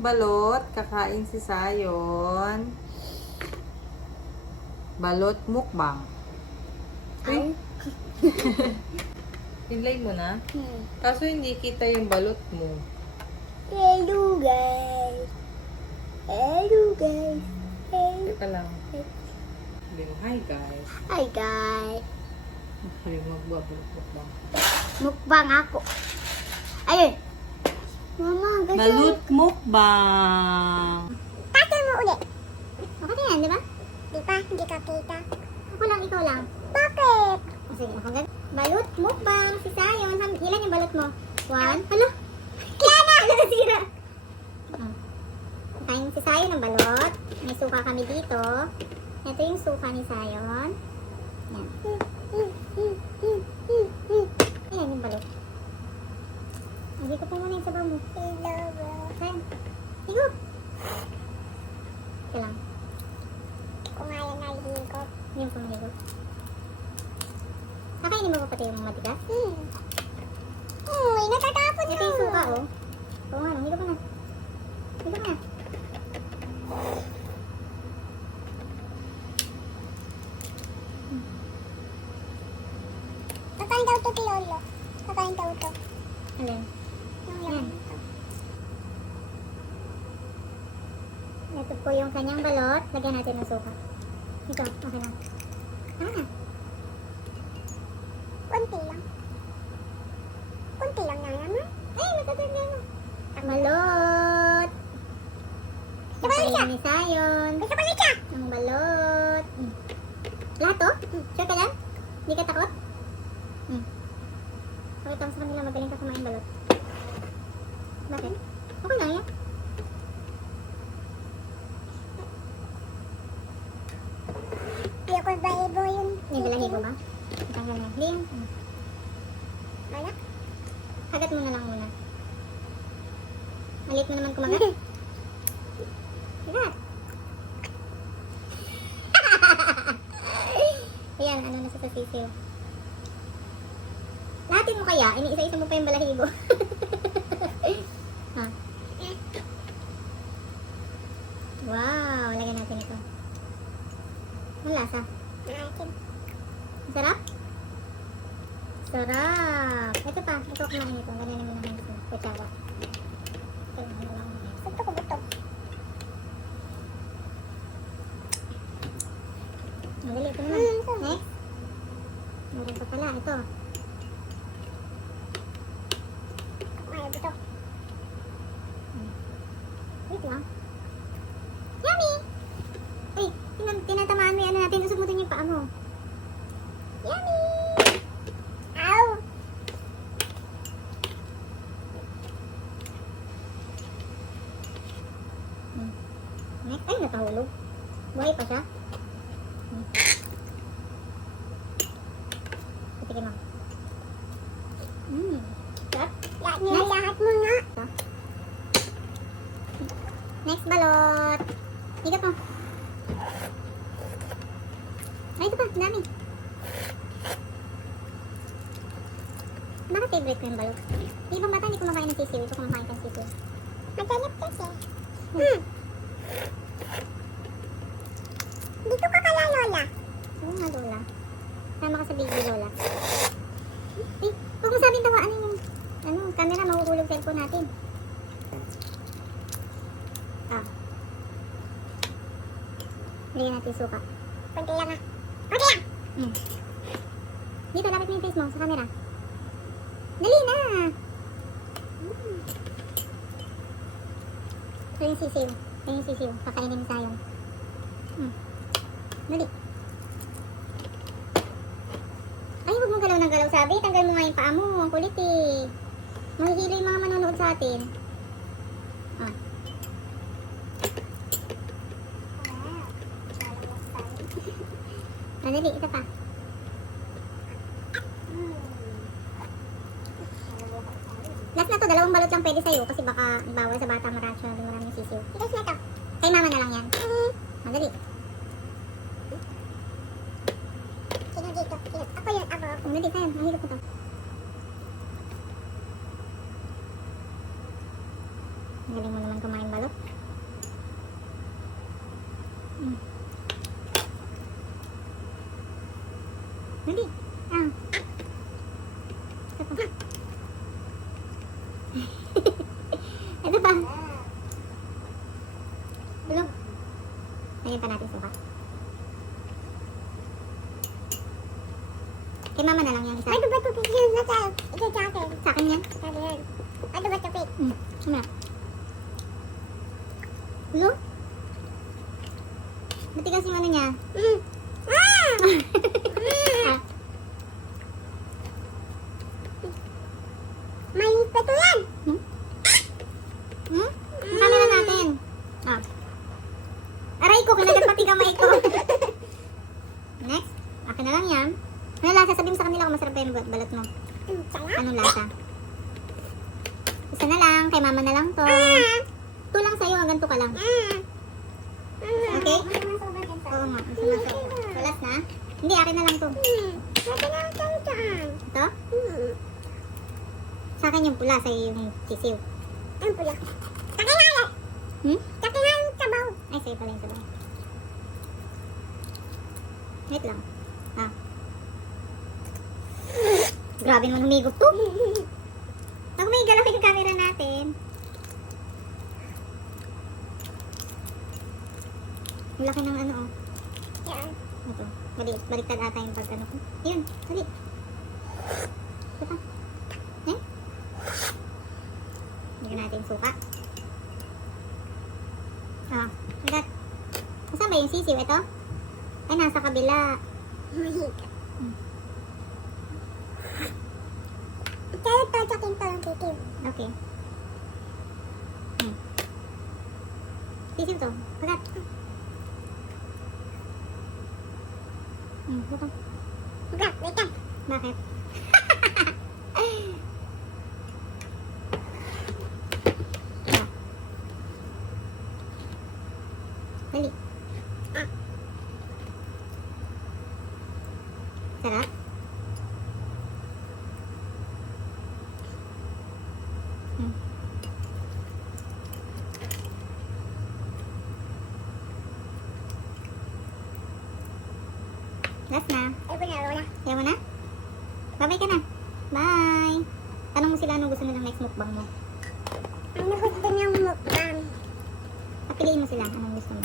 balot. Kakain si Sayon. Balot mukbang. Uy. Inlay mo na? Kaso hindi kita yung balot mo. Hello guys. Hello guys. Hello. Teka lang. Sabi mo, hi guys. Hi guys. Sabi mo, magbabalot mukbang. Mukbang ako. Ayun. Mama, gusto. Balot mukbang. Tatil mo ulit. Okay na yan, di ba? Di pa, hindi ka kita. Ako lang, ikaw lang. Bakit? O, sige, hanggang balot mukbang. Si Sayon. Ilan yung balot mo? 1. Hala? Kaya na! Nasira. Kain si Sayon ng balot. May suka kami dito. Ito yung suka ni Sayon. Yan. Ayan yung balot. Hindi ko po muna yung sabaw mo. Kain. Higo. Ito lang. Kumain na higop. Hindi mo kumahigop. Kakainin mo pa pati yung matigas? Uy, natatapon na. Ito yung suka, oh. Oo nga, higop mo na. Higop na. Kakain daw to, Lolo. Kakain daw to. Alin? Yan. Ito po yung kanyang balot. Lagyan natin ng suka. Ito, okay na. Ah. Kunti lang. Kunti lang na naman. Ay, natatag na. Balot. Kakainin ni Sayon. Gusto ko siya. Ang balot. Lahat to? Sure ka lang? Hindi ka takot? Pakita mo sa kanila, magaling ka kumain balot. Bakit? Okay lang yan. Ayoko balahibo yun. May balahibo ba? Tanggal na. Hindi yung... Wala? Hagat mo na lang muna. Malit mo naman kumagat. Hagat. Ayan, ano na sa sisiyo. Lahatin mo kaya, iniisa-isa mo pa yung balahibo. Ha? Wow, lagyan natin ito. Ang lasa? Sarap? Sarap! Ito pa, ito kumain ito. Ganyan naman naman ito. Kutsara. Ito ko buto. Madali ito naman. Next. Meron pa pala, ito. Buto. Wait lang. Yummy! Ay, tinatamaan mo yung ano natin. Usap mo din yung paa mo. Yummy! Ow! Next, ay natahulog. Buhay pa siya. Patikin mo. Sarap? Lahat mo nga. Next balot. Higat mo. Ay, ito pa. Dami. Bakit favorite ko yung balot? Yung ibang bata hindi kumakain ng sisiw. Ito kumakain ng sisiw. Madalap kasi. Dito ka kala, Lola. Oo nga, Lola. Tama ka sa baby, Lola. Eh, huwag mo sabing tawaan yung camera. Mahuhulog cellphone natin. Lagyan natin suka. Kunti lang ah. Kunti lang! Dito, lapit mo yung face mo sa camera. Dali na! Ito yung sisiw. Ito yung sisiw. Kakainin ni Sayon. Dali. Ay, huwag mong galaw ng galaw, sabi. Tanggal mo nga yung paa mo. Ang kulit eh. Mahihilo yung mga manonood sa atin. Dali, ito pa. Last na to, 2 balot lang pwede sa'yo kasi baka bawal sa bata maraming sisiw. Last na to. Kay mama na lang yan. Dali. Sino dito? Ako yun, ako. Dali, tayo. Mahirap ko to. Galing mo naman kumain balot. Mm. Dali. Ah. Ito pa. Ito pa. Bulog. Lagyan pa natin suka. Kay mama na lang yung isa. Ano ba ito? Pigil na tayo. Ito sa akin. Sa akin yan? Sa akin yan. Ano ba ito, Pig? Ano na? Bulog? Matigas yung ano niya. Ah! May pato yan! Ang camera natin. Ah. Aray ko, kinagat pati kamay ko. Next, akin na lang yan. Ano lasa? Sabi mo sa kanila kung masarap ba yung balot mo. Anong lasa? Isa na lang, kay mama na lang to. Ito lang sa'yo, hanggang to ka lang. Okay? Oo nga, isa na sa'yo. Walas na? Hindi, akin na lang to. Ito? Sa akin yung pula, sa'yo yung sisiw. Ang pula? Sa akin nga Sa akin nga yung sabaw. Ay, sa'yo pala yung sabaw. Wait lang. Ah. Grabe naman humigop to. Pag may galaw yung camera natin. Ang laki ng ano, oh. Ito. Baliktad ata yung pag ano ko. Ayun, dali. Ito pa. Eh? Lagyan natin yung suka. Ah, magat. Saan ba yung sisiw? Ito? Ay, nasa kabila. Kaya ito, tsakin to lang sisiw. Okay. Sisiw to. Magat. Ito. Magat, wait lang. Bakit? Dali. Sarap? Last na. Ayaw mo na? Bye-bye ka na. Bye! Tanong mo sila anong gusto nilang next mukbang mo. Ano gusto niyang mukbang? Papiliin mo sila anong gusto mo.